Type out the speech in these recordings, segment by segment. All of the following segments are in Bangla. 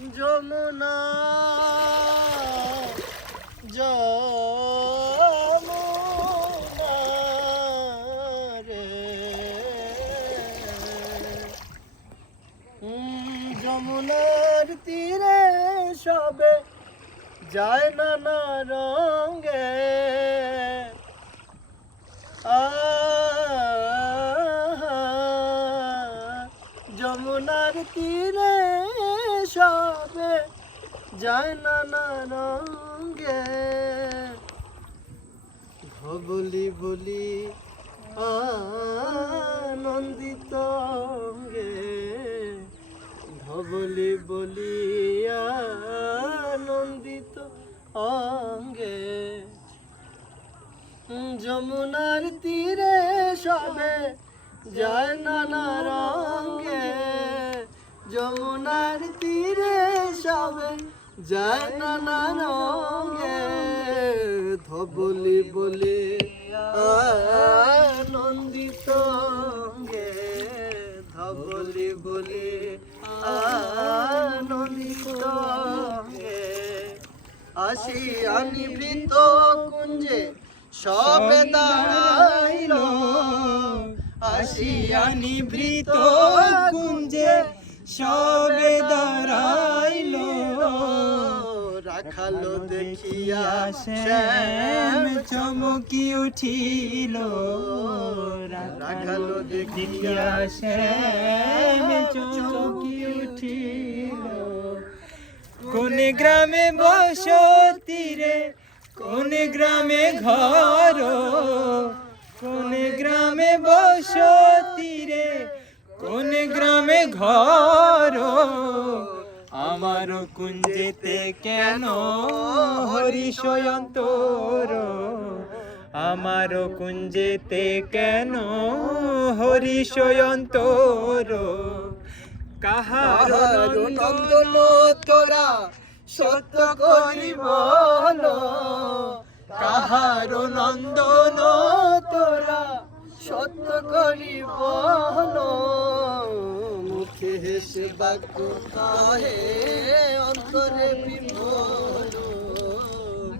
যমুনা যমুনা রে। যমুনার তীরে সবে যায় নানা রঙে। যমুনার তীরে সবে যায় নানা রঙে। বলি বলি আনন্দিত অঙ্গে। ধবলি বলি আনন্দিত অঙ্গে। যমুনার তীরে সবে যায় নানা রঙে। যমুনার তীরে সবে যায় নানা রঙে ধবলি বলি আনন্দিত অঙ্গে ধবলি বলি আনন্দিত অঙ্গে আসি অনিবৃত কুঞ্জে সবে দাঁড়াইল। আসি নিভৃত কুঞ্জে সবে দাঁড়াইল। রাখালো দেখিয়া শ্যাম চমকি উঠিল। রাখালো দেখিয়া শ্যাম চমকি উঠিল। কোন গ্রামে বসতি রে? কোন গ্রামে ঘর? কোন গ্রামে বসতি রে? কোন গ্রামে ঘর? আমার কুঞ্জেতে কেন হরিশয়ন্তর আমার কুঞ্জেতে কেন হরিশয়ন্তর কাহার নন্দন তোরা সত্য করি বল কাহার নন্দন তোরা সত্য করি বল হেসে বাক্য কাহে, অন্তরে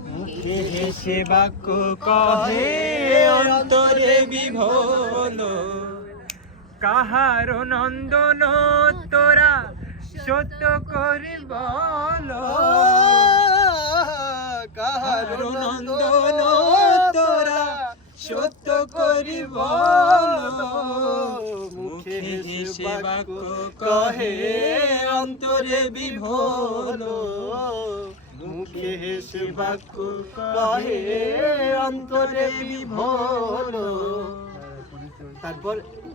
মুখে হেসে বাক্য কহে, অন্তরে বিভোল কাহার নন্দন তোরা সত্য করি বল। সত্য করি বল মুখে হেসে কহে অন্তরে বিভোল মুখে হেসে কহে অন্তরে বিভোল তারপর